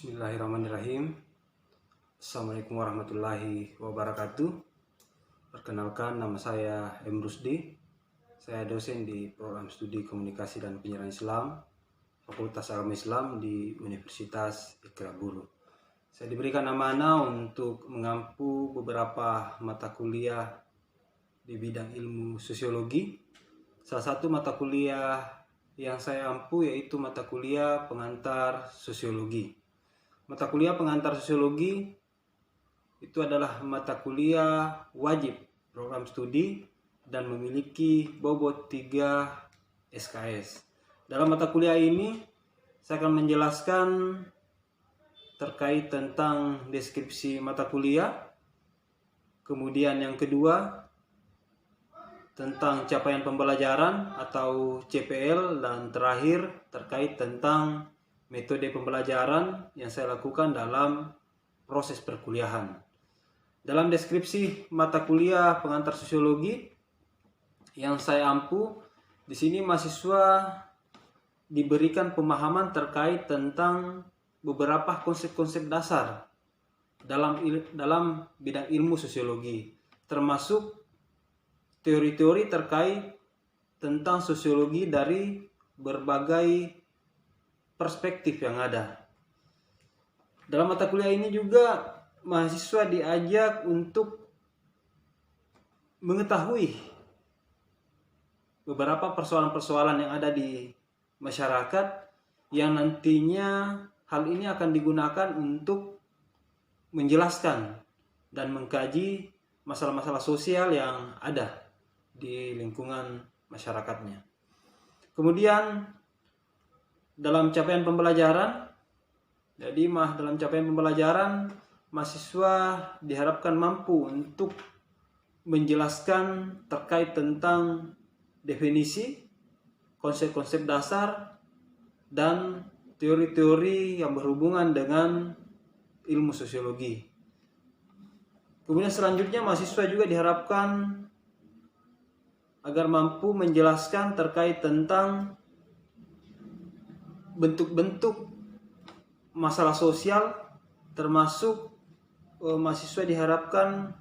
Bismillahirrahmanirrahim. Assalamualaikum warahmatullahi wabarakatuh. Perkenalkan, nama saya M. Rusdi. Saya dosen di program studi komunikasi dan penyiaran Islam, Fakultas Agama Islam di Universitas Ikra Guru. Saya diberikan amanah untuk mengampu beberapa mata kuliah di bidang ilmu sosiologi. Salah satu mata kuliah yang saya ampu yaitu mata kuliah pengantar sosiologi. Mata kuliah pengantar sosiologi itu adalah mata kuliah wajib program studi dan memiliki bobot 3 SKS. Dalam mata kuliah ini saya akan menjelaskan terkait tentang deskripsi mata kuliah, kemudian yang kedua tentang capaian pembelajaran atau CPL, dan terakhir terkait tentang metode pembelajaran yang saya lakukan dalam proses perkuliahan. Dalam deskripsi mata kuliah pengantar sosiologi yang saya ampu, di sini mahasiswa diberikan pemahaman terkait tentang beberapa konsep-konsep dasar dalam bidang ilmu sosiologi, termasuk teori-teori terkait tentang sosiologi dari berbagai perspektif yang ada. Dalam mata kuliah ini juga mahasiswa diajak untuk mengetahui beberapa persoalan-persoalan yang ada di masyarakat yang nantinya hal ini akan digunakan untuk menjelaskan dan mengkaji masalah-masalah sosial yang ada di lingkungan masyarakatnya. Kemudian dalam capaian pembelajaran, dalam capaian pembelajaran mahasiswa diharapkan mampu untuk menjelaskan terkait tentang definisi, konsep-konsep dasar, dan teori-teori yang berhubungan dengan ilmu sosiologi. Kemudian selanjutnya mahasiswa juga diharapkan agar mampu menjelaskan terkait tentang bentuk-bentuk masalah sosial, termasuk mahasiswa diharapkan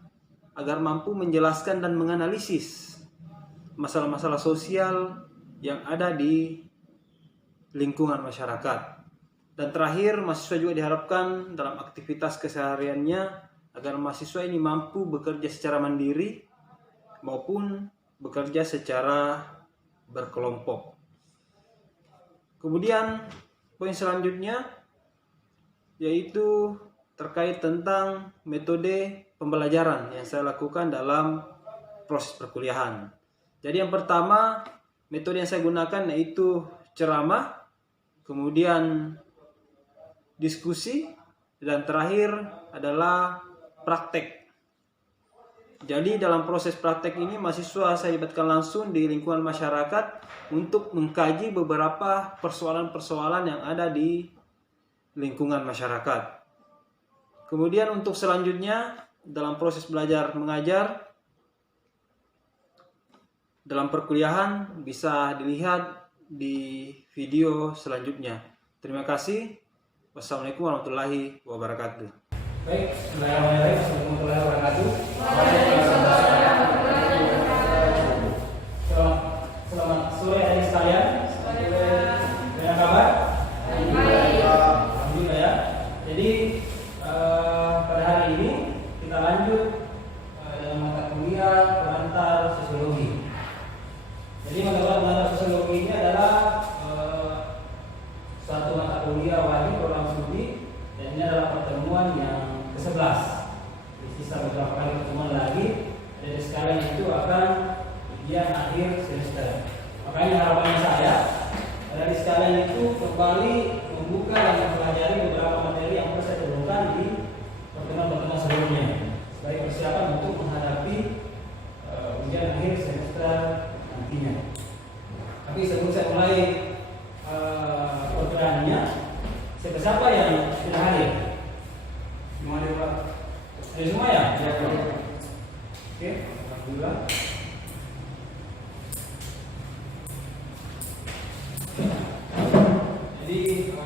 agar mampu menjelaskan dan menganalisis masalah-masalah sosial yang ada di lingkungan masyarakat. Dan terakhir, mahasiswa juga diharapkan dalam aktivitas kesehariannya agar mahasiswa ini mampu bekerja secara mandiri maupun bekerja secara berkelompok. Kemudian poin selanjutnya yaitu terkait tentang metode pembelajaran yang saya lakukan dalam proses perkuliahan. Jadi yang pertama, metode yang saya gunakan yaitu ceramah, kemudian diskusi, dan terakhir adalah praktek. Jadi dalam proses praktek ini mahasiswa saya libatkan langsung di lingkungan masyarakat untuk mengkaji beberapa persoalan-persoalan yang ada di lingkungan masyarakat. Kemudian untuk selanjutnya dalam proses belajar mengajar dalam perkuliahan bisa dilihat di video selanjutnya. Terima kasih. Wassalamualaikum warahmatullahi wabarakatuh. Baik, Assalamualaikum warahmatullahi wabarakatuh. Selamat sore adik sekalian. Apa kabar? Alhamdulillah ya. Jadi pada hari ini kita lanjut dalam mata kuliah pengantar sosiologi. Jadi mata kuliah pengantar sosiologi ini adalah suatu mata kuliah wajib program studi, dan ini adalah pertemuan yang ke-11. Sisa beberapa kali pertemuan lagi, dan sekalian itu akan ujian akhir semester. Makanya harapan saya dari sekalian itu kembali membuka dan mempelajari beberapa materi yang perlu saya turunkan di pertemuan-pertemuan sebelumnya sebagai persiapan untuk menghadapi ujian akhir semester nantinya. Tapi sebelum saya mulai perbedaannya, siapa yang sudah hadir? Semua hadir, Pak? Ada semua ya? Ya, Pak. Oke, alhamdulillah. Jadi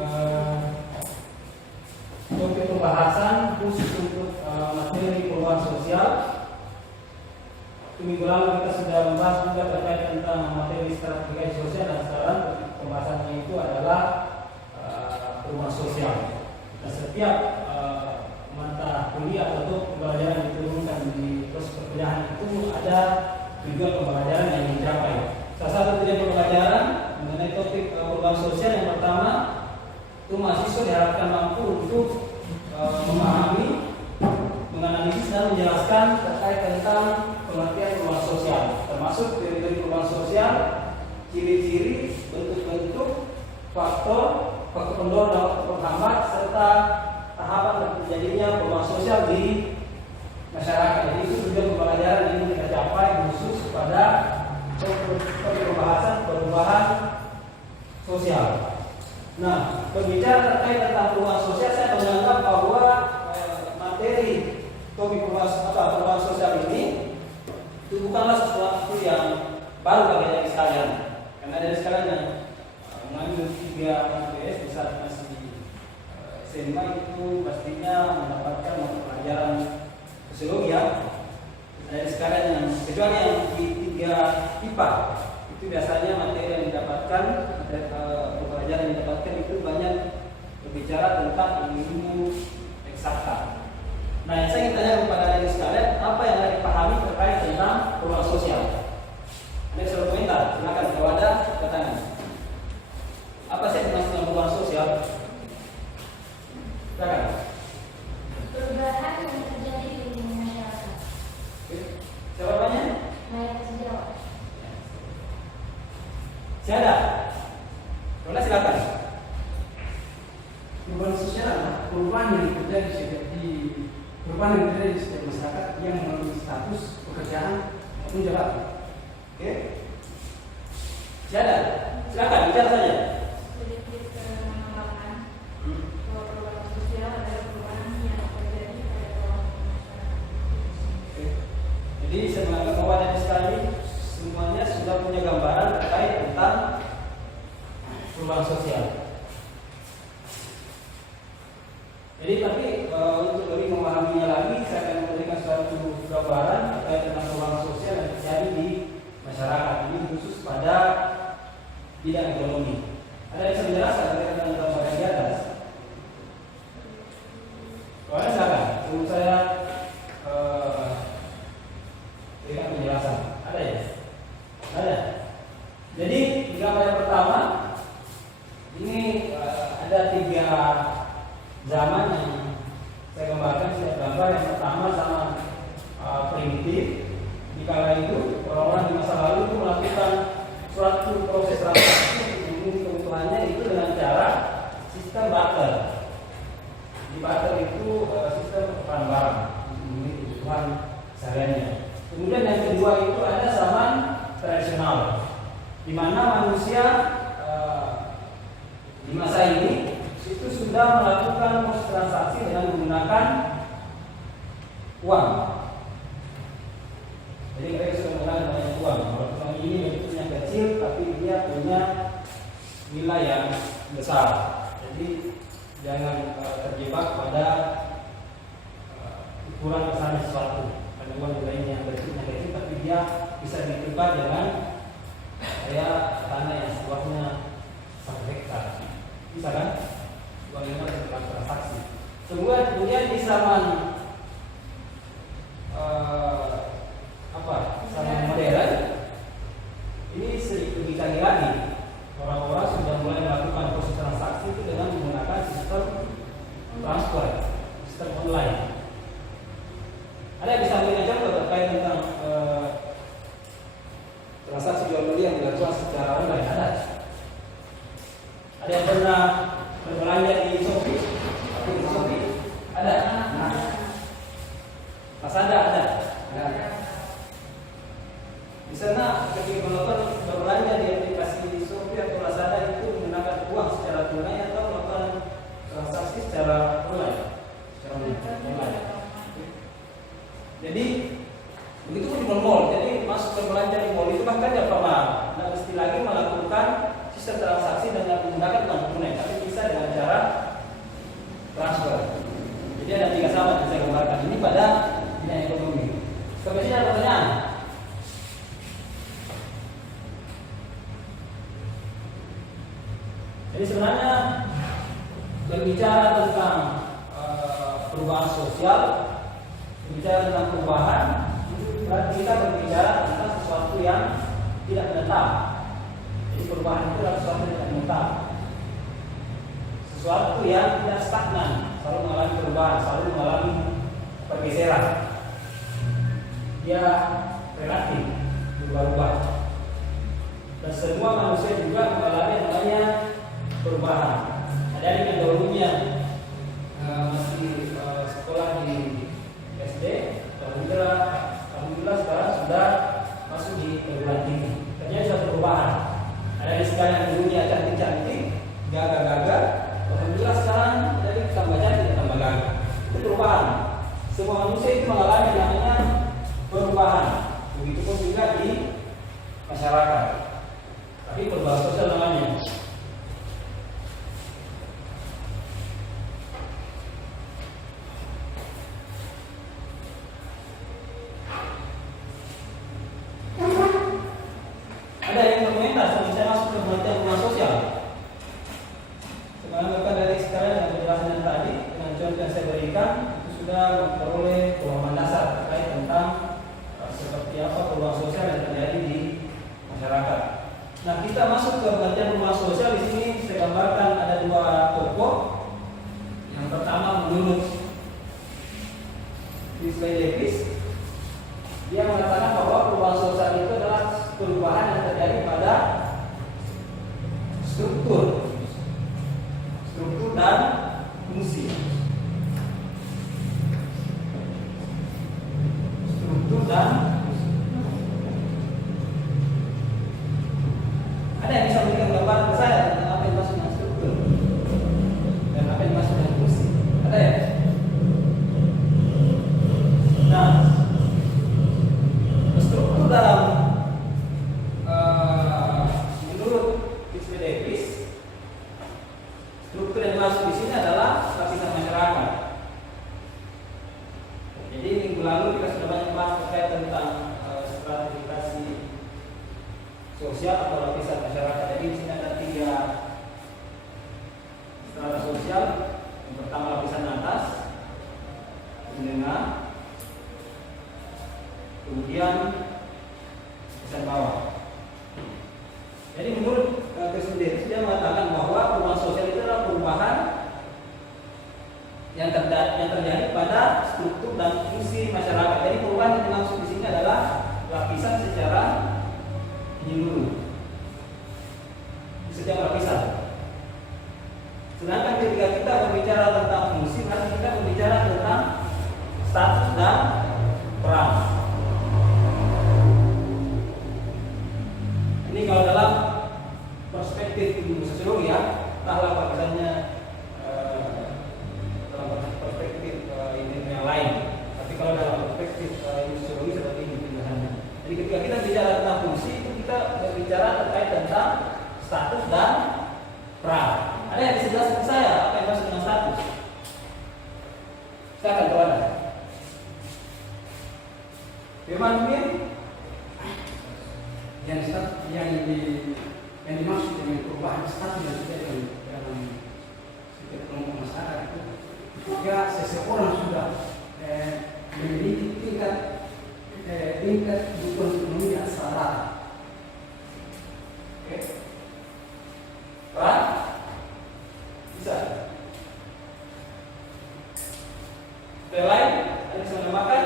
setiap mata kuliah atau pembelajaran yang diturunkan di proses perkuliahan itu ada tujuan pembelajaran yang dicapai. Salah satu tujuan pembelajaran mengenai topik perubahan sosial yang pertama itu mahasiswa diharapkan mampu untuk memahami, menganalisis dan menjelaskan terkait tentang pengertian perubahan sosial, termasuk teori perubahan sosial, ciri-ciri, bentuk-bentuk, faktor pendorong dan penghambat serta tahapan terjadinya perubahan sosial di masyarakat. Jadi itu tujuan pembelajaran yang kita capai khusus pada perubahan sosial. Nah, berbicara terkait tentang perubahan sosial, saya menganggap bahwa materi topik perubahan sosial ini itu bukanlah sesuatu yang baru bagi adik sekalian. Karena adik sekalian yang mengambil 3 MTS di saat masih SMA itu pastinya mendapatkan mata pelajaran sosiologi ya. Adik sekalian yang kecuali yang di 3 IPA itu biasanya materi yang didapatkan, pelajaran yang didapatkan itu banyak berbicara tentang ilmu eksakta. Nah, yang saya ingin tanya kepada adik sekalian, apa yang harus dipahami terkait tentang perubahan sosial? Ada surat komentar, silakan kalau ada pertanyaan. Apa sih maksud perubahan sosial? Silakan. Perubahan yang terjadi di masyarakat. Jawabannya? Mayoritas jawab. Siapa? Boleh silakan. Perubahan sosial adalah perubahan yang terjadi di setiap masyarakat yang melalui status pekerjaan maupun jabatan. Oke. Siapa? Silakan bicara saja. Sedikit menambahkan bahwa perubahan sosial adalah perubahan yang terjadi pada kelompok masyarakat. Oke. Jadi saya menganggap bahwa dari sekali semuanya sudah punya gambaran terkait tentang perubahan sosial. Jadi tapi untuk lebih memahaminya lagi, saya akan memberikan suatu gambaran terkait tentang perubahan sosial yang terjadi di masyarakat ini khusus pada bidang ekonomi. Ada yang bisa menjelaskan terkait tentang gambaran di atas? Boleh silakan. Sebelum saya berikan penjelasan. Ada ya? Ada. Jadi di gambar yang pertama ini ada 3 zaman yang saya gambarkan. Saya gambar yang pertama zaman primitif. Di kala itu orang-orang di masa lalu itu melakukan suatu proses transaksi yang kebutuhannya itu dengan cara sistem barter. Di barter itu sistem pertukaran barang memenuhi kebutuhan sehariannya. Kemudian yang kedua itu ada zaman tradisional, di mana manusia di masa ini itu sudah melakukan proses transaksi dengan menggunakan uang. Jadi mereka sudah menggunakan banyak uang. Kalau uang ini bentuknya kecil, tapi dia punya nilai yang besar. Jadi jangan terjebak pada ukuran besarnya sesuatu. Karena uang nilainya bentuknya kecil, tapi dia bisa ditukar dengan tanah yang seluasnya 1 hektar. Bisa kan? Uang ini harus transaksi. Kemudian di zaman zaman modern ini sedikit lebih canggih lagi. Orang-orang sudah mulai melakukan proses transaksi itu dengan menggunakan sistem transfer, sistem online. Ada yang bisa memberikan contoh terkait tentang transaksi jual beli yang dilakukan secara online? Ada yang pernah berbelanja di Shopee? Di Shopee? Ada? Lazada ada? Di sana ketika melakukan berbelanja di aplikasi Shopee atau Lazada itu menggunakan uang secara tunai atau melakukan transaksi secara online? Jadi begitu pun di mall. Jadi masuk berbelanja di mall itu bahkan tidak mesti lagi melakukan sistem transaksi dengan menggunakan uang tunai, tapi bisa dengan cara transfer. Jadi ada 3 zaman yang saya gambarkan ini pada bidang ekonomi. Sampai sini ada pertanyaan? Jadi sebenarnya berbicara tentang perubahan sosial, berbicara tentang perubahan, itu berarti kita berbicara tentang sesuatu yang tidak menetap. Jadi perubahan itu adalah sesuatu yang tidak menetap, sesuatu yang tidak stagnan, selalu mengalami perubahan, selalu mengalami pergeseran. Dia relatif, berubah-ubah. Dan semua manusia juga mengalami yang namanya perubahan. Ada yang dahulunya masih sekolah di SD, alhamdulillah sekarang sudah masuk di perguruan tinggi. Ternyata sudah perubahan. Ada yang sekarang yang dulunya cantik-cantik, gagah-gagah, alhamdulillah sekarang dari tambah cantik dan tambah gagah. Itu perubahan. Semua manusia itu mengalami yang namanya perubahan. Begitupun juga di masyarakat. Tapi perubahan sosial namanya. Ada yang berkomentar sebelum saya masuk ke pengertian perubahan sosial. Sebenarnya dari sekarang yang penjelasan tadi dengan contoh yang saya berikan itu sudah memperoleh pemahaman dasar terkait tentang seperti apa perubahan sosial yang terjadi di masyarakat. Nah, kita masuk ke pengertian perubahan sosial. Di sini saya gambarkan ada dua tokoh. Yang pertama menurut Risley Davis, dia mengatakan bahwa perubahan sosial itu adalah perubahan yang terjadi pada struktur dan fungsi. Struktur dan ada yang bisa memberikan gambaran ke saya tentang apa yang dimaksud dengan struktur dan apa yang dimaksud dengan fungsi? Ada ya? Nah, struktur dalam menurut Risley Davis, struktur yang dimaksud di sini adalah lapisan masyarakat. Jadi minggu lalu kita sudah banyak bahas terkait tentang stratifikasi sosial atau lapisan masyarakat. Jadi di sini ada 3 strata sosial. Yang pertama lapisan atas, menengah, kemudian lapisan bawah. Jadi menurut Risley dia mengatakan bahwa perubahan sosial itu adalah perubahan yang terjadi pada struktur dan fungsi masyarakat. Jadi perubahan yang dimaksud di sini adalah lapisan secara menyeluruh, setiap lapisan. Sedangkan ketika kita berbicara tentang fungsi, berarti kita berbicara tentang status dan peran. Ini kalau dalam perspektif ilmu sosiologi ya, entahlah lapisannya dalam perspektif ilmu yang lain. Tapi kalau dalam perspektif ilmu sosiologi seperti ini penjelasannya. Jadi ketika kita bicara tentang fungsi, itu kita berbicara terkait tentang status dan peran. Ada yang bisa jelaskan ke saya apa yang maksud dengan status? Silakan kalau ada. Firman mungkin yang dimaksud dengan perubahan status dan juga dalam setiap kelompok masyarakat itu jika seseorang sudah memiliki tingkat dukungan ekonomi yang setara. Oke. Peran? Bisa. Yang lain? Ada yang bisa menambahkan?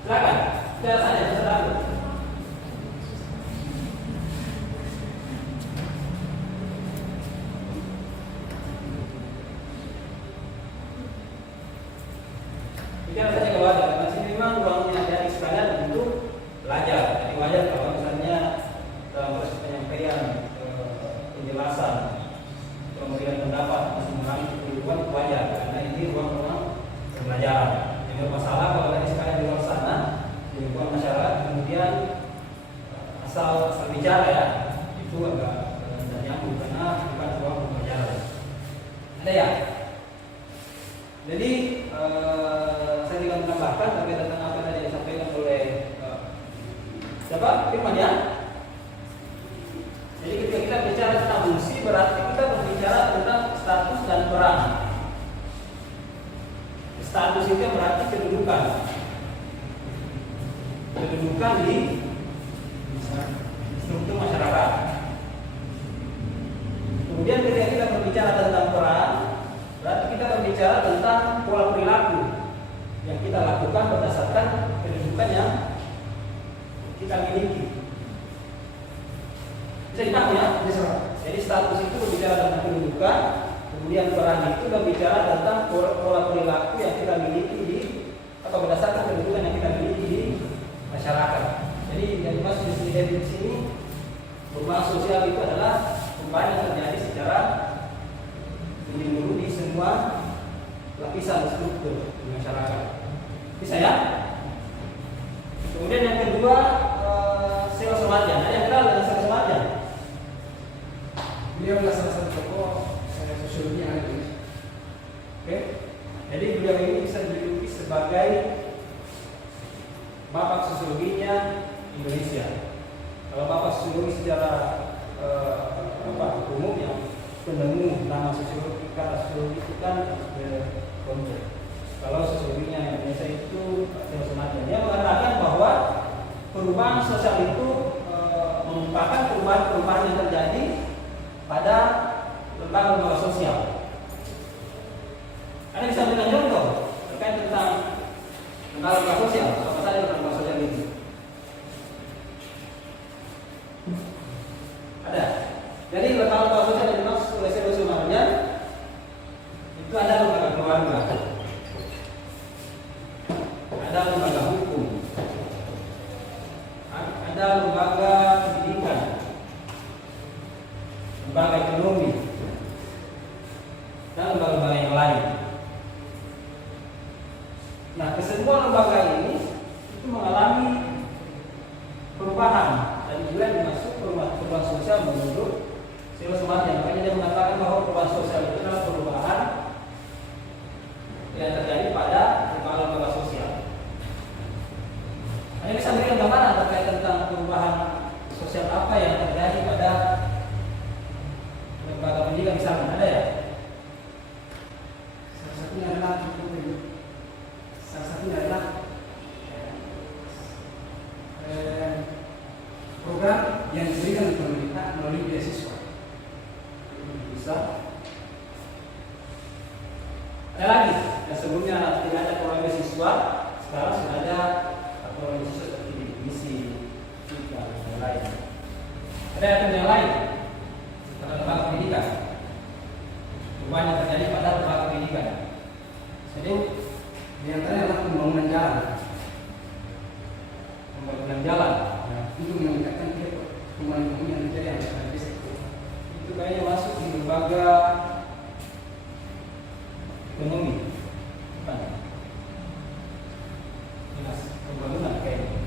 Silakan. Tidak saja, silakan. Bicara saja kalau ada, karena sini memang ruangnya dari sekalian untuk belajar. Jadi wajar kalau misalnya dalam proses penyampaian penjelasan, pemberian pendapat masih mengalami kekeliruan, wajar karena ini ruang-ruang pembelajaran. Yang bermasalah kalau tadi sekalian di luar sana, di lingkungan masyarakat, kemudian asal bicara ya, itu agak tidak nyambung karena bukan ruang pembelajaran. Ada ya? Jadi saya Status itu berarti kedudukan. Kedudukan di struktur masyarakat. Kemudian ketika kita berbicara tentang peran, berarti kita berbicara tentang pola perilaku yang kita lakukan berdasarkan kedudukan yang kita miliki. Bisa dipahami ya? Jadi status itu berbicara tentang kedudukan, kemudian peran itu berbicara tentang pola perilaku yang kita miliki di atau berdasarkan kedudukan yang kita miliki di masyarakat. Jadi yang dimaksud di sini perubahan sosial itu adalah perubahan yang terjadi secara menyeluruh di semua lapisan struktur di masyarakat. Bisa ya? Kemudian yang kedua, sel semarjan. Ada yang kenal dengan sel semarjan? Beliau adalah salah satu tokoh sosiologi yang ada. Oke. Jadi beliau ini bisa dijuluki sebagai bapak sosiologinya Indonesia. Kalau bapak sosiologi secara umum yang penemu nama sosiologi, karena sosiologi itu kan konsep. Kalau sosiologinya Indonesia itu sel semarjan. Dia mengatakan bahwa perubahan sosial itu merupakan perubahan yang terjadi pada lembaga-lembaga sosial. Anda bisa berikan contoh terkait tentang lembaga-lembaga sosial. Apa saja lembaga sosial ini? Ada. Jadi lembaga-lembaga sosial yang dimaksud oleh sel semarjan itu ada lembaga keluarga, ada lembaga hukum, ada lembaga pendidikan, lembaga ekonomi, dan lembaga-lembaga yang lain. Nah, kesemua lembaga ini itu mengalami perubahan dan juga dimasuk perubahan sosial menurut sel semarjan. Makanya dia mengatakan bahwa perubahan sosial itu adalah perubahan yang terjadi pada lembaga sosial. Anda bisa berikan gambaran terkait tentang perubahan sosial apa yang terjadi pada lembaga pendidikan misalnya, ada ya? Salah satunya adalah program yang diberikan oleh pemerintah melalui beasiswa. Bisa. Ada lagi yang sebelumnya tidak ada program beasiswa, sekarang sudah ada program beasiswa seperti misi dan yang lain. Ada yang lain pada lembaga pendidikan. Perubahan yang terjadi pada lembaga pendidikan. Jadi Di antaranya adalah pembangunan jalan. pembangunan jalan. Itu meningkatkan pertumbuhan ekonomi yang terjadi di desa itu. Itu kayaknya masuk di lembaga ekonomi. Bukan? Dinas pembangunan kayaknya.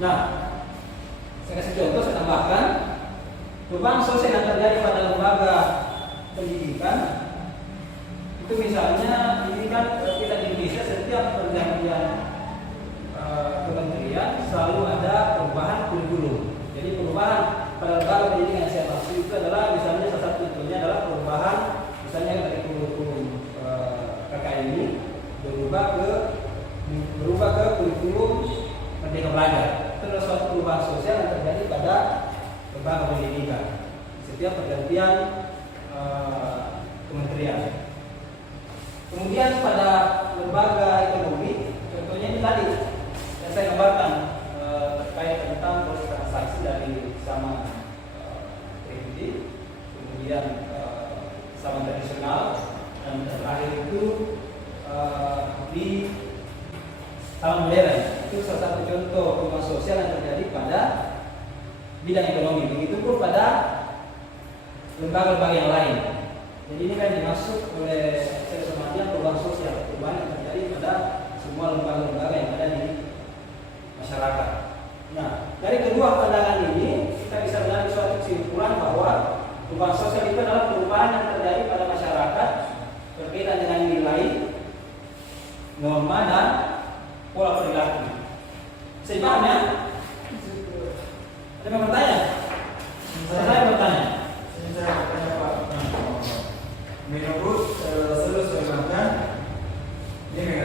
Nah, saya kasih contoh, saya tambahkan perubahan sosial yang terjadi pada lembaga pendidikan itu misalnya ini kan kita di Indonesia setiap pergantian kementerian selalu ada perubahan kurikulum. Jadi perubahan pada lembaga pendidikan yang saya maksud itu adalah misalnya salah satu contohnya adalah perubahan misalnya dari kurikulum KKN ini berubah ke kurikulum Merdeka Belajar. Itu adalah suatu perubahan sosial yang terjadi pada lembaga pendidikan setiap pergantian kementerian. Kemudian pada lembaga ekonomi, contohnya ini tadi yang saya gambarkan terkait tentang proses transaksi dari zaman primitif, kemudian zaman tradisional, dan terakhir itu di tahun modern. Itu salah satu contoh perubahan sosial yang terjadi pada bidang ekonomi. Begitupun pada lembaga-lembaga yang lain. Jadi ini kan dimaksud oleh sel semarjan perubahan sosial, perubahan yang terjadi pada semua lembaga-lembaga yang ada di masyarakat. Nah, dari kedua pandangan ini kita bisa menarik suatu kesimpulan bahwa perubahan sosial itu adalah perubahan yang terjadi pada masyarakat berkaitan dengan nilai, norma, dan pola perilaku. Saya paham ya? Ada yang bertanya? Saya bertanya. Menurut sel semarjan, dia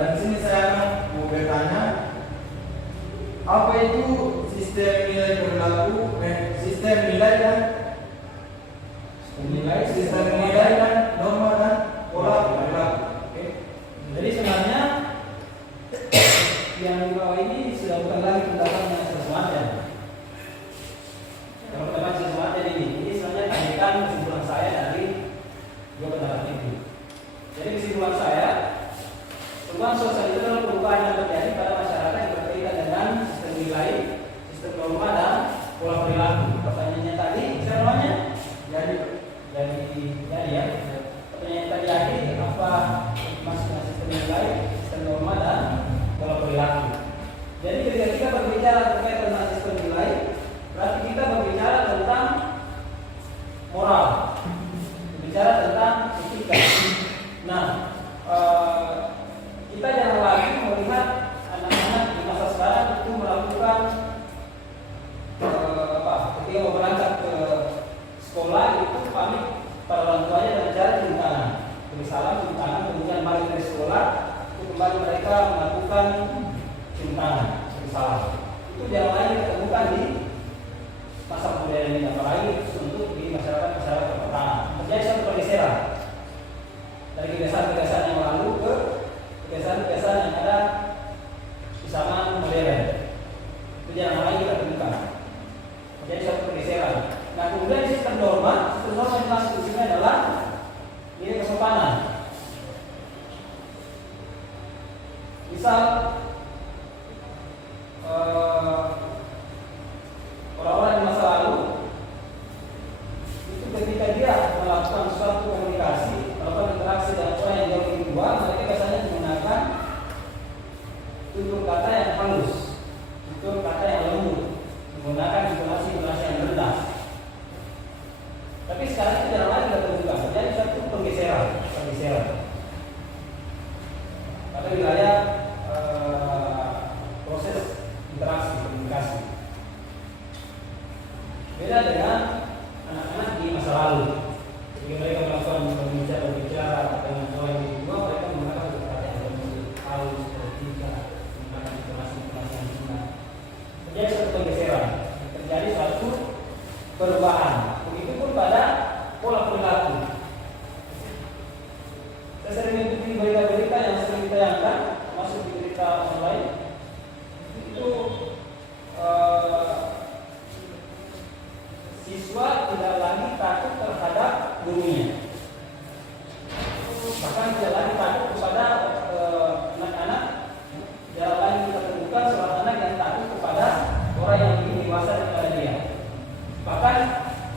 Dan sini saya mau bertanya, apa itu sistem nilai berlaku, sistem nilai dan norma dan pola berlaku. Oke. Jadi sebenarnya yang di bawah ini sudah bukan lagi pendapat yang sesuatu. Yang pendapat sesuatu ini sebenarnya kandikan kesimpulan saya dari dua pendapat itu. Jadi kesimpulan saya, perubahan sosial itu adalah perubahan yang terjadi pada masyarakat yang berkaitan dengan sistem nilai, sistem norma dan pola perilaku. Pertanyaannya tadi, saya namanya jadi ya. Pertanyaan tadi apa maksudnya sistem nilai, sistem norma dan pola perilaku. Jadi ketika kita berbicara terkait tentang sistem nilai, berarti kita berbicara tentang moral, berbicara tentang etika. Nah, kita jangan lagi melihat anak-anak di masa sekarang itu melakukan ketika mau berangkat ke sekolah itu pamit pada orang tuanya dengan cara cium tangan, beri salam, cium tangan, kemudian balik dari sekolah itu kembali mereka melakukan cium tangan, beri salam. Itu jangan lagi kita temukan di masa modern ini, apalagi untuk di masyarakat perkotaan. Terjadi satu pergeseran dari kebiasaan-kebiasaan yang lalu ke kebiasaan-kebiasaan yang ada di zaman modern. Itu jangan lagi kita temukan. Jadi satu pergeseran. Nah, kemudian sistem norma yang masuk di sini adalah nilai kesopanan. Misal orang-orang di masa lalu itu ketika dia melakukan suatu komunikasi, melakukan interaksi dengan orang yang jauh lebih tua, mereka biasanya menggunakan tutur kata yang halus, tutur kata yang lembut, menggunakan intonasi yang rendah. Tapi sekarang itu jarang lagi kita temukan. Jadi satu pergeseran. Pada wilayah proses interaksi komunikasi. Beda dengan anak-anak di masa lalu. Ketika mereka melakukan berbicara dengan orang yang tua, mereka menggunakan kata-kata yang lembut, halus, etika, menggunakan intonasi yang rendah. Terjadi satu pergeseran, terjadi suatu perubahan. Begitupun pada pola perilaku. Saya sering mengikuti berita-berita yang sering ditayangkan, masuk di berita online. Itu siswa tidak lagi takut terhadap gurunya, bahkan tidak lagi takut kepada anak-anak. Jarang lagi kita temukan seorang anak yang takut kepada orang yang lebih dewasa daripada dia. Bahkan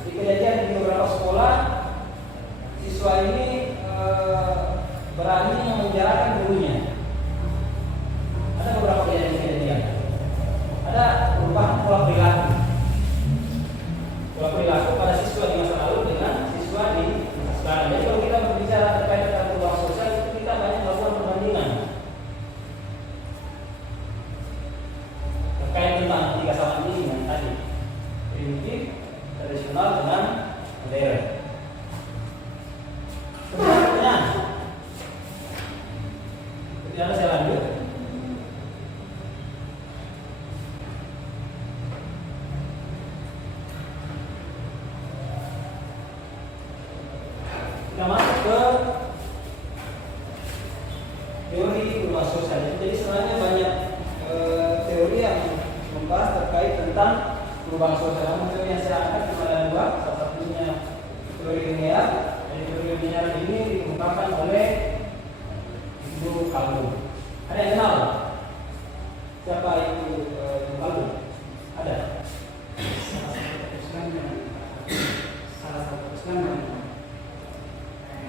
di kejadian di beberapa sekolah, siswa ini berani memenjarakan gurunya. Ada beberapa kejadian. Ada perubahan pola perilaku. Pola perilaku pada siswa di masa lalu dengan siswa di masa sekarang. Jadi kalau kita berbicara terkait dengan perubahan sosial, itu kita banyak melakukan perbandingan terkait tentang tiga sama ini dengan tadi primitif, tradisional dengan modern. Kemudian, kemudian saya lanjut. Kita masuk ke teori perubahan sosial. Jadi sebenarnya banyak teori yang membahas terkait tentang perubahan sosial. Namun teori yang saya angkat cuma ada dua. Salah satunya teori linear. Jadi teori linear ini dikemukakan oleh Ibu Khaldun. Ada yang kenal? Siapa itu Ibu Khaldun? Ada? Salah satu Islam yang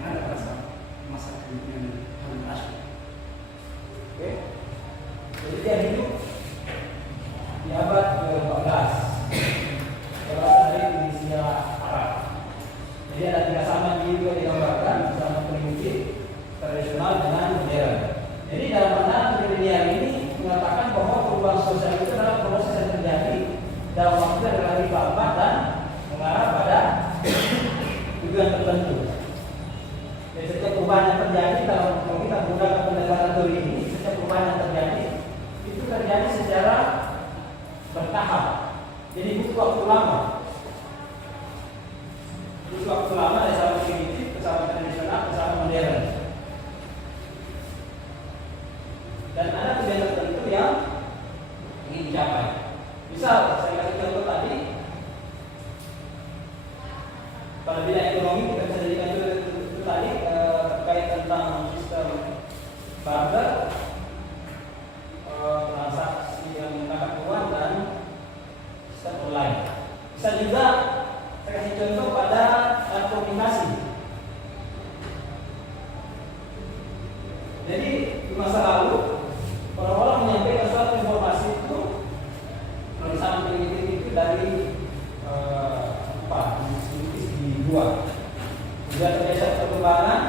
ada pada masa kejadian Harun Rasul. Oke. Jadi dia hidup di abad ke-14. Berasal dari Indonesia Arab. Jadi ada tiga zaman di juga digambarkan, zaman primitif, tradisional dengan modern. Jadi dalam pandangan linear ini mengatakan bahwa perubahan sosial itu terjadi secara bertahap. Jadi butuh waktu lama. Butuh waktu lama dari zaman primitif ke zaman tradisional ke zaman modern. Dan ada tujuan tertentu yang ingin dicapai. Misal saya kasih contoh tadi, pada bidang ekonomi kita bisa jadikan itu tadi terkait tentang sistem barter, transaksi yang menggunakan uang dan sistem online. Bisa juga saya kasih contoh pada komunikasi. Jadi di masa lalu orang-orang menyampaikan suatu informasi itu melalui zaman primitif itu dari di dua. Sudah terjadi perkembangan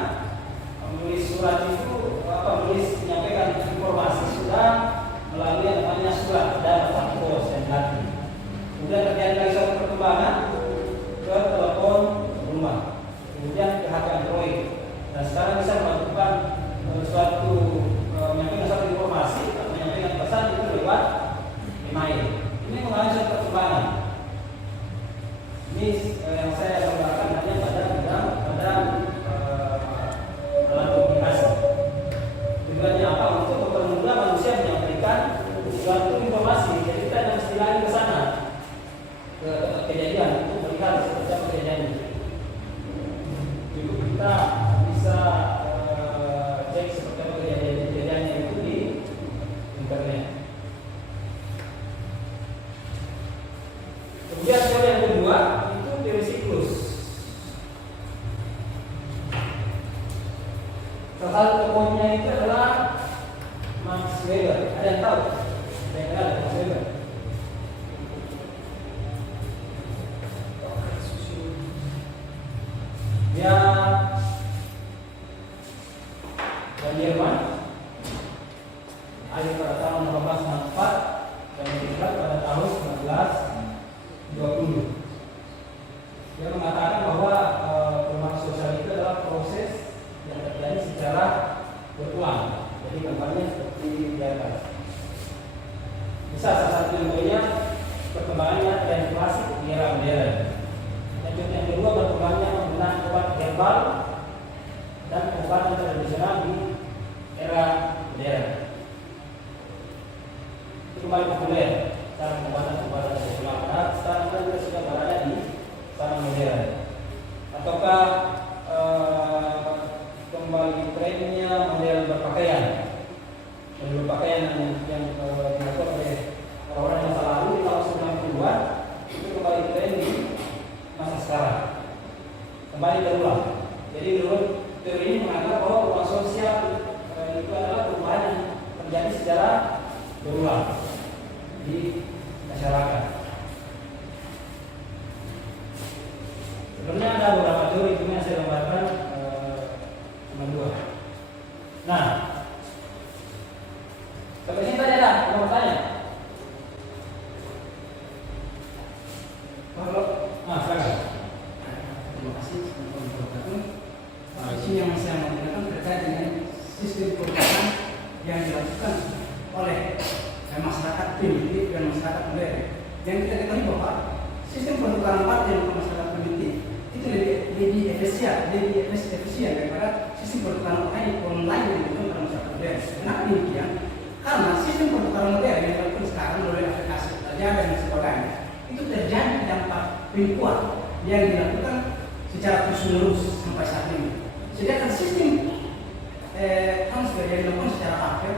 menulis surat itu menulis menyampaikan informasi sudah melalui yang namanya surat dan pos dan hati. Kemudian terjadi lagi suatu perkembangan ke telepon rumah, kemudian ke HP Android. Dan sekarang bisa melakukan suatu menyampaikan suatu informasi atau menyampaikan pesan itu lewat email. Ini mengalami suatu perkembangan. Ini yang saya gambarkan hanya pada bidang alat komunikasi. Tujuannya apa? Untuk mempermudah manusia menyampaikan suatu informasi. Jadi kita tidak mesti lagi ke sana ke kejadian untuk melihat seperti apa kejadian itu. Jadi kita bisa cek seperti apa kejadiannya itu di internet. Kemudian teori yang kedua itu teori siklus. Salah satu tokohnya itu adalah Max Weber. Ada yang tahu? Ada yang kenal Max Weber? Dia dari Jerman, akhir pada tahun 1864 dan meninggal pada tahun 1920. Dia mengatakan bahwa perubahan sosial itu adalah proses yang terjadi secara berulang. Jadi gambarnya seperti di atas. Bisa salah satu contohnya perkembangannya tren klasik di era modern. Dan contoh yang kedua berkembangnya penggunaan obat herbal dan pengobatan tradisional di era modern. Itu kembali populer cara pengobatan tradisional. Nah, sekarang kita sudah berada di zaman modern. Ataukah kembali trennya model berpakaian. Model berpakaian yang dilakukan oleh orang-orang masa lalu di tahun 90-an itu kembali tren di masa sekarang. Kembali berulang. Jadi menurut teori ini menganggap bahwa perubahan sosial itu adalah perubahan yang terjadi secara berulang di masyarakat. Sebenarnya ada beberapa teori yang saya gambarkan cuma dua. Nah, sampai sini tadi ada mau tanya? Silakan. Terima kasih. Isu yang saya mau gunakan terkait dengan sistem pertukaran yang dilakukan oleh masyarakat primitif dan masyarakat modern. Yang kita ketahui bahwa sistem pertukaran part yang masyarakat primitif itu lebih efisien daripada sistem pertukaran online yang dilakukan pada masyarakat modern. Kenapa demikian? Karena sistem pertukaran modern yang dilakukan sekarang melalui aplikasi saja dan sebagainya itu terjadi dampak penipuan yang dilakukan secara terus-menerus sampai saat ini. Sedangkan sistem transfer yang dilakukan secara paket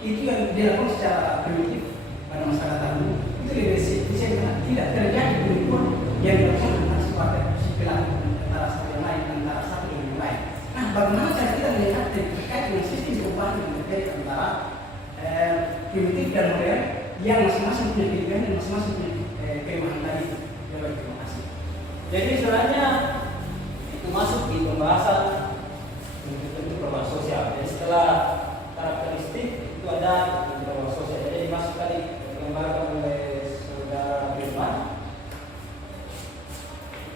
itu yang dilakukan secara primitif pada masyarakat dahulu itu lebih efisien karena tidak terjadi penipuan yang dilakukan antara si partai si pelaku antara satu yang lain antara satu dengan yang lain. Nah, bagaimana cara kita melihat terkait dengan sistem perubahan yang terjadi antara primitif dan modern yang masing-masing punya kelebihan dan masing-masing punya kelemahan tadi. Terima kasih. Jadi istilahnya itu masuk di pembahasan bentuk perubahan sosial. Jadi setelah karakteristik itu ada perubahan sosial. Jadi masuk tadi digambarkan oleh saudara Firman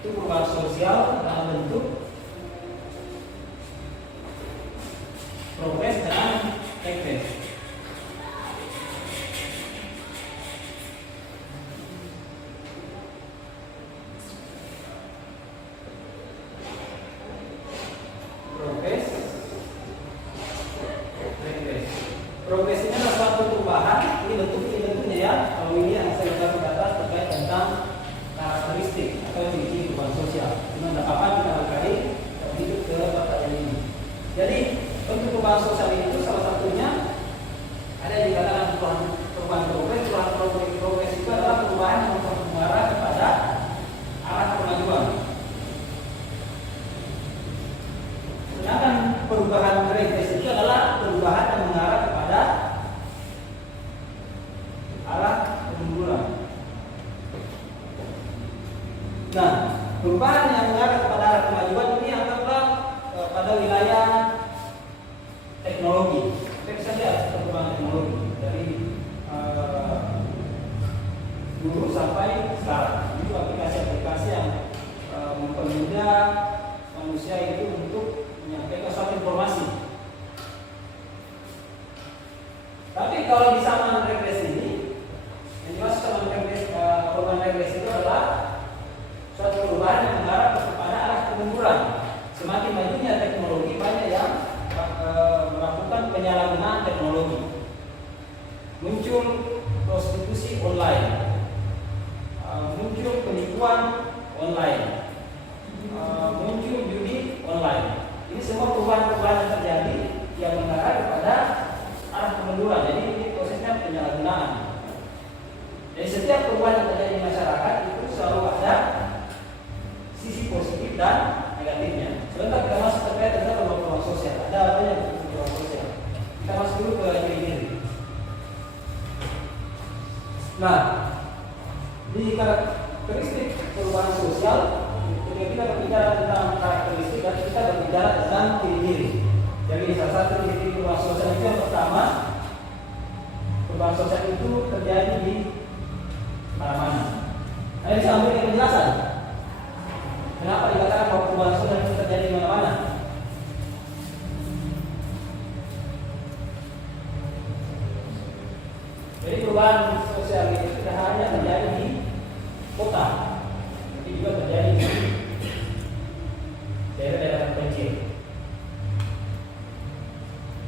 itu perubahan sosial dalam bentuk progres dan regres. progres ini adalah suatu perubahan. Ini bentuknya ya. Kalau ini yang saya lihat di atas terkait tentang karakteristik atau ciri-ciri perubahan sosial. Cuma tidak apa-apa kita berkali hidup ke pertanyaan ini. Jadi untuk perubahan sosial itu salah satunya ada yang dikatakan perubahan progres. Perubahan progres itu adalah perubahan yang mengarah kepada arah kemajuan. Sedangkan perubahan regres itu adalah perubahan yang mengarah kepada arah kemunduran. Nah, perubahan yang mengarah kepada arah kemajuan ini anggaplah pada wilayah teknologi. Kita bisa lihat perkembangan teknologi dari dulu sampai sekarang. Itu aplikasi-aplikasi yang mempermudah manusia itu untuk menyampaikan suatu informasi. Tapi kalau di zaman regres ini, yang jelas zaman regres, perubahan regres itu adalah suatu perubahan yang mengarah kepada arah kemunduran. Semakin majunya teknologi, banyak yang melakukan penyalahgunaan teknologi. Muncul prostitusi online, muncul penipuan online, muncul judi online. Ini semua perubahan-perubahan yang terjadi yang mengarah kepada arah kemunduran. Jadi ini prosesnya penyalahgunaan. Jadi setiap perubahan yang terjadi di masyarakat itu selalu ada sisi positif dan negatifnya. Sebentar kita masuk terkait tentang perubahan sosial. Ada apa yang perubahan sosial? Kita masuk dulu ke ciri-ciri. Nah, di karakteristik perubahan sosial, ketika kita berbicara tentang karakteristik dan kita berbicara tentang ciri-ciri. Jadi salah satu ciri perubahan sosial itu yang pertama, perubahan sosial itu terjadi di mana-mana. Ada bisa ambil penjelasan. Kenapa dikatakan bahwa perubahan sosial itu terjadi di mana-mana? Jadi perubahan sosial itu tidak hanya terjadi di kota, tapi juga terjadi di daerah-daerah terpencil.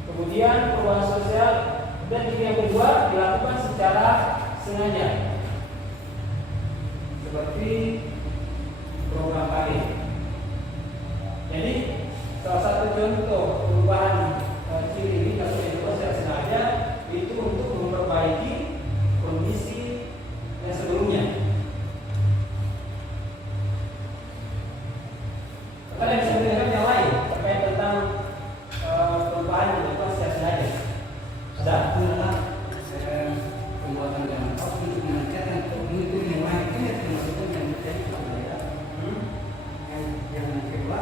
Kemudian perubahan sosial dan yang kedua dilakukan secara sengaja, seperti program kali. Jadi salah satu contoh perubahan ciri ini atau yang kedua secara sengaja itu untuk memperbaiki kondisi yang sebelumnya. Ada bisa mendengar yang lain terkait tentang perubahan yang dilakukan secara sengaja. Ada? Pembuatan zaman kau untuk meningkatkan pemimpin yang lain ini termasuk yang menjadi pelajaran. Yang kedua,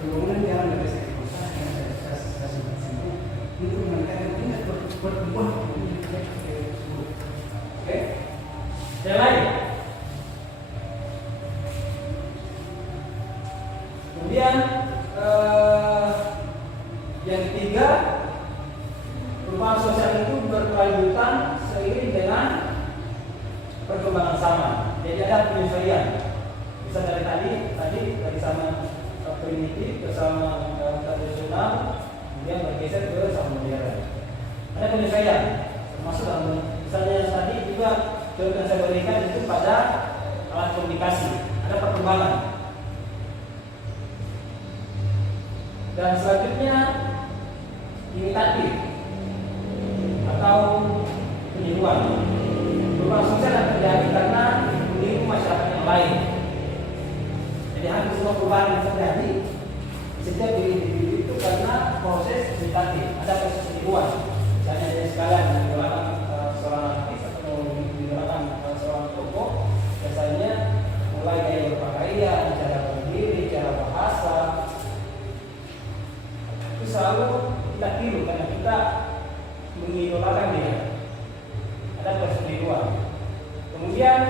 pembangunan jalan dari segi kota yang saya sebut sini untuk meningkatkan tingkat pertumbuhan ekonomi tersebut. Oke. Yang lain. Kemudian yang ketiga, perubahan sosial itu berkelanjutan seiring dengan perkembangan zaman. Jadi ada penyesuaian. Bisa dari dari zaman primitif ke zaman tradisional, kemudian bergeser ke zaman modern. Ada penyesuaian, termasuk dalam misalnya tadi juga contoh yang saya berikan itu pada alat komunikasi. Ada perkembangan. Dan selanjutnya imitatif atau peniruan. Perubahan sosial yang terjadi karena meniru masyarakat yang lain. Jadi hampir semua perubahan yang terjadi setiap individu itu karena proses imitatif. Ada proses peniruan. Misalnya ada sekalian menggunakan seorang artis atau menggunakan seorang tokoh, biasanya mulai dari berpakaian, cara berdiri, cara bahasa, itu selalu kita tiru karena kita mengidolakan dia. Ada proses peniruan. Kemudian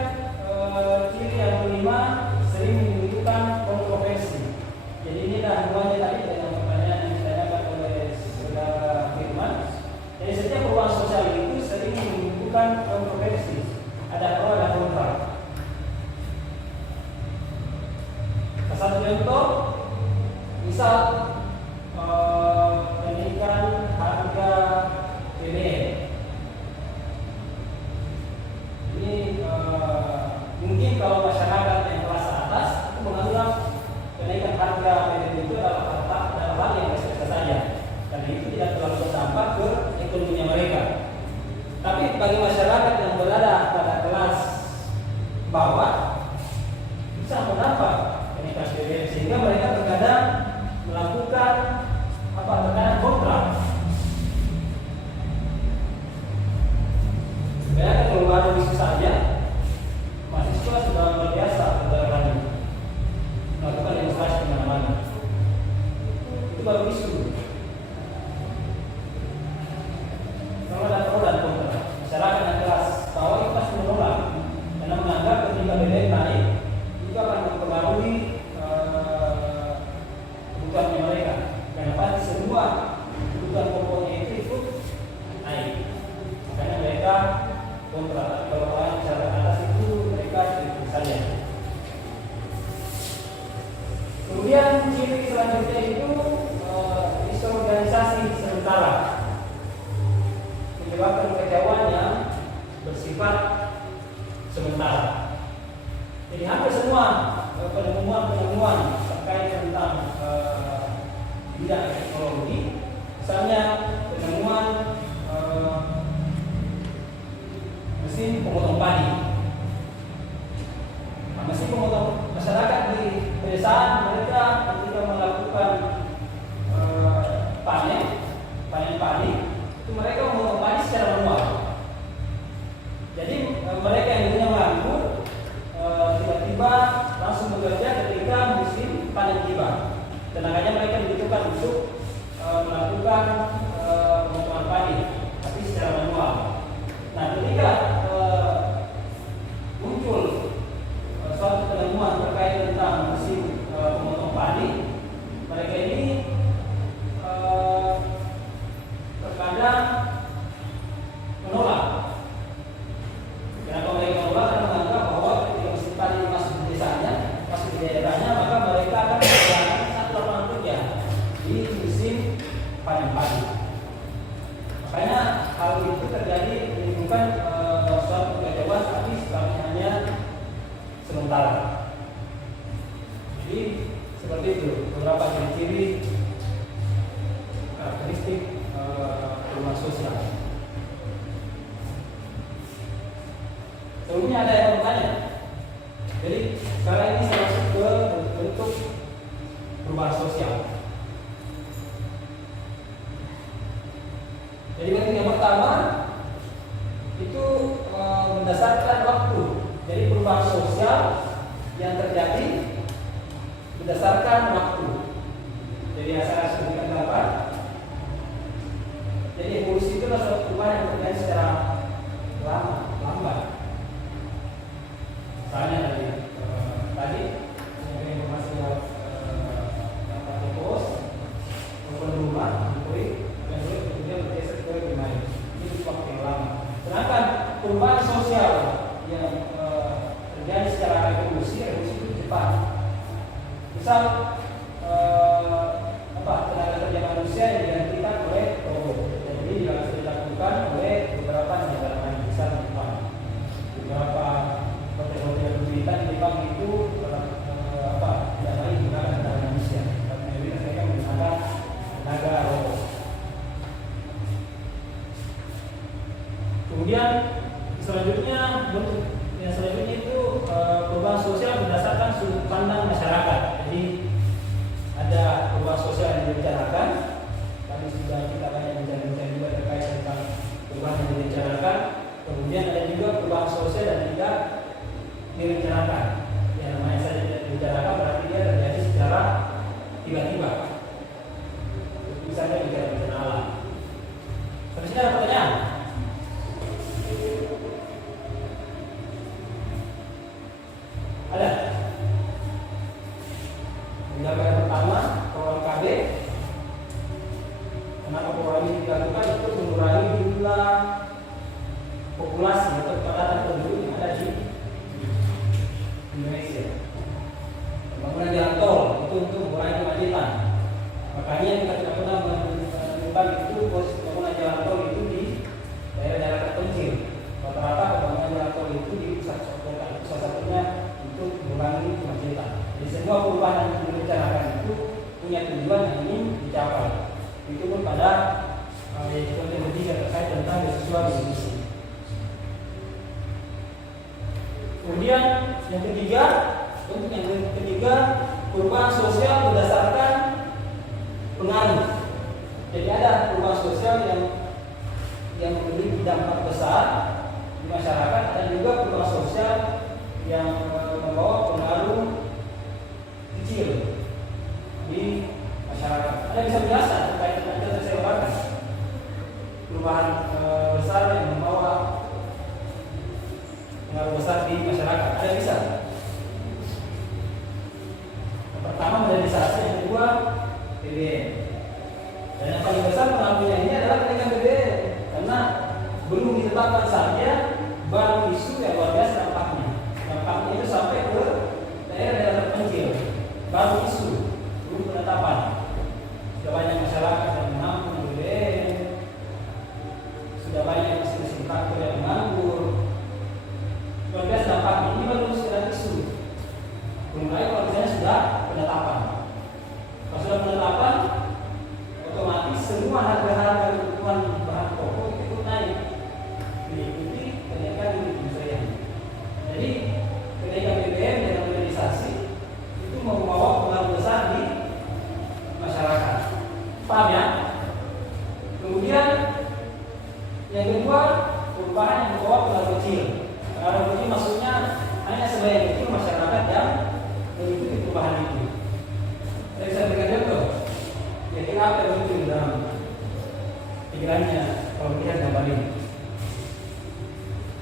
ciri yang kelima, sering menimbulkan kontroversi. Jadi ini dah hubungannya tadi dengan pertanyaan yang ditanyakan oleh saudara Firman. Jadi setiap perubahan sosial itu sering menimbulkan kontroversi. Ada pro, ada kontra. Satu contoh, misal kenaikan harga kontrak. Kalau orang secara atas itu mereka ikut saja. Kemudian ciri selanjutnya itu disorganisasi sementara, menyebabkan kekecewaan yang bersifat sementara. Jadi hampir semua penemuan terkait tentang bidang teknologi, misalnya penemuan mesin pemotong padi. Mesin pemotong, masyarakat di pedesaan mereka ketika melakukan panen padi itu mereka memotong padi secara manual. Jadi mereka yang dulunya menganggur tiba-tiba langsung bekerja ketika musim panen tiba. Tenaganya mereka dibutuhkan untuk melakukan pemotongan padi, tapi secara manual. Nah, ketika muncul suatu penemuan terkait tentang mesin pemotong padi, mereka ini terkadang menolak. Kenapa mereka menolak? Karena menganggap bahwa ketika mesin padi masuk di desanya, masuk di daerahnya, maka mereka akan melakukan satu lapangan kerja di musim panen padi. Makanya hal itu terjadi menimbulkan suatu kekecewaan, tapi sebabnya hanya sementara. Jadi seperti itu beberapa ciri-ciri karakteristik perubahan sosial. Sebelumnya ada yang bertanya. Jadi sekarang ini saya masuk ke bentuk perubahan sosial. Jadi bentuk yang pertama itu berdasarkan waktu. Jadi perubahan sosial yang terjadi berdasarkan waktu. Jadi asal sebutkan apa? Jadi evolusi itu adalah suatu perubahan yang terjadi secara lambat. Misalnya dari tadi informasi dapat pos, rumah, kemudian bergeser ke rumah. Ini waktu yang lama. Sedangkan perubahan sosial yang terjadi secara evolusi itu cepat. Misal tenaga kerja manusia yang digantikan oleh robot. Jadi dilakukan oleh beberapa negara lain, misal Jepang. Beberapa hotel-hotel berita di Jepang itu tidak lagi menggunakan tenaga manusia, tapi mereka menggunakan tenaga robot. Kemudian selanjutnya itu perubahan sosial berdasarkan sudut pandang masyarakat. Jadi ada perubahan sosial yang direncanakan. Tadi sudah kita banyak bincang-bincang juga terkait tentang perubahan yang direncanakan. Kemudian ada juga perubahan sosial dan tidak direncanakan. Yang namanya saja tidak direncanakan berarti dia terjadi secara tiba-tiba. Misalnya bencana alam. Terus ada pertanyaan? Ada? Yang pertama, program KB. Kenapa program ini dilakukan? Itu mengurangi jumlah populasi atau kepadatan penduduk yang ada di Indonesia. Pembangunan jalan tol itu untuk mengurangi kemacetan. Makanya kita tidak pernah menemukan itu pembangunan jalan tol itu di daerah-daerah terpencil. Rata-rata pembangunan jalan tol itu di pusat kota. Salah satunya untuk mengurangi kemacetan. Jadi semua perubahan yang direncanakan itu punya tujuan yang ingin dicapai. Itu pun pada konten ketiga terkait tentang beasiswa di Indonesia. Kemudian yang ketiga, perubahan sosial berdasarkan pengaruh. Jadi ada perubahan sosial yang memiliki dampak besar di masyarakat, dan juga perubahan sosial yang membawa pengaruh kecil di masyarakat. Anda bisa menjelaskan terkait dengan itu saya uraikan perubahan besar yang membawa pengaruh besar di masyarakat. Ada bisa? Yang pertama modernisasi, yang kedua BBM. Dan yang paling besar pengaruhnya ini adalah kenaikan BBM, karena belum ditetapkan saja perubahan yang membawa pengaruh kecil. Pengaruh kecil maksudnya hanya sebagian kecil masyarakat yang mengikuti perubahan itu. Saya bisa berikan contoh. Kira-kira apa yang muncul dalam pikirannya kalau melihat gambar ini?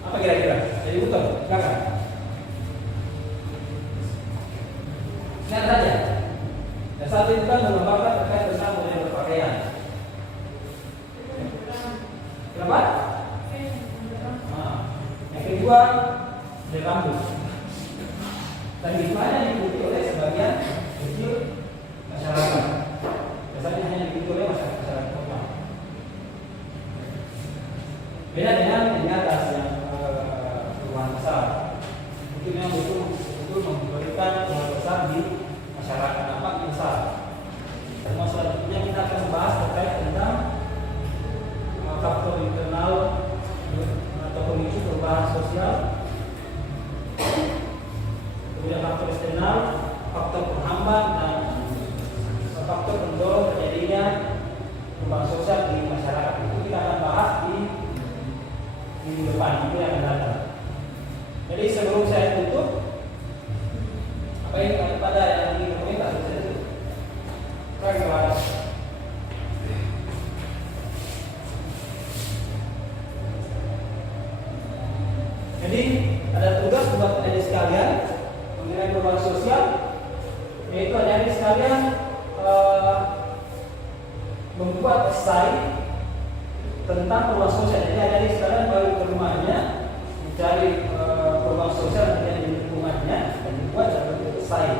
Apa kira-kira? Jadi betul, silakan. Lihat saja. Dan satu itu kan menggambarkan terkait tentang model berpakaian. Kenapa? Nah, yang kedua dari rambut. Dan itu hanya diikuti oleh sebagian kecil masyarakat. Biasanya hanya diikuti oleh masyarakat normal. Beda dengan di atas yang perubahan besar. Mungkin yang betul memberikan perubahan besar di masyarakat dampak yang besar. Dan selanjutnya kita akan membahas terkait tentang faktor internal atau pemicu perubahan sosial, kemudian faktor eksternal, faktor penghambat dan faktor pendorong terjadinya perubahan sosial di masyarakat. Itu kita akan bahas di minggu depan, itu yang akan datang. Jadi sebelum saya tutup, apa yang pada yang ingin berkomentar saya tutup. Bagaimana? Jadi ada tugas buat adik sekalian mengenai perubahan sosial, yaitu adik sekalian membuat esai tentang perubahan sosial. Jadi adik sekalian balik ke rumahnya mencari perubahan sosial yang terjadi di lingkungannya dan dibuat dalam bentuk esai.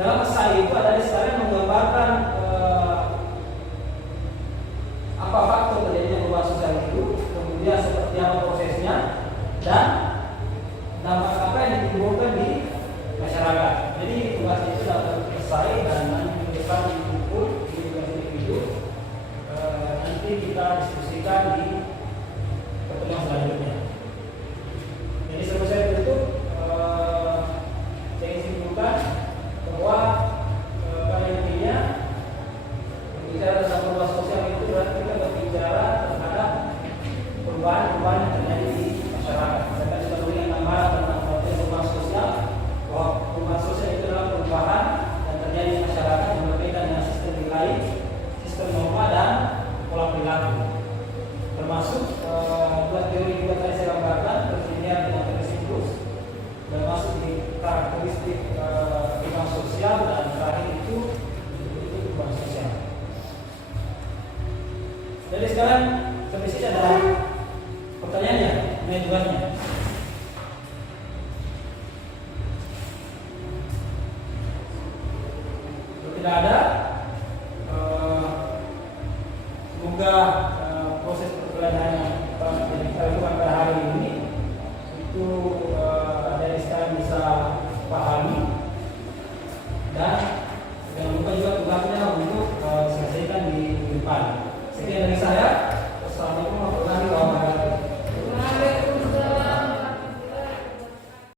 Dalam esai itu adik sekalian menggambarkan apa faktor terjadinya perubahan sosial itu, kemudian seperti apa prosesnya, dan dampak apa yang ditimbulkan di masyarakat. Jadi tugas itu dapat selesai dan nanti depan dikumpul di individu. Nanti kita diskusikan di pertemuan selanjutnya. Jadi sebelum saya tutup, saya simpulkan bahwa pada intinya berbicara tentang perubahan sosial itu berarti kita berbicara terhadap perubahan-perubahan yang terjadi di masyarakat. Saya tadi sudah memberikan gambaran tentang perubahan sosial, bahwa perubahan sosial itu adalah perubahan yang terjadi di masyarakat yang berbeda dengan sistem nilai, sistem norma dan pola perilaku. Termasuk dua teori dua tadi saya gambarkan, persediaan dengan tersiklus, dan masuk di karakteristik perubahan sosial, dan terakhir itu perubahan sosial. Jadi sekarang sampai sini ada pertanyaannya, mengenai tugasnya. Kalau tidak ada, semoga proses perkuliahan yang kita lakukan pada hari ini itu dari sekarang bisa pahami, dan jangan lupa juga tugasnya untuk selesaikan di depan. Sekian dari saya.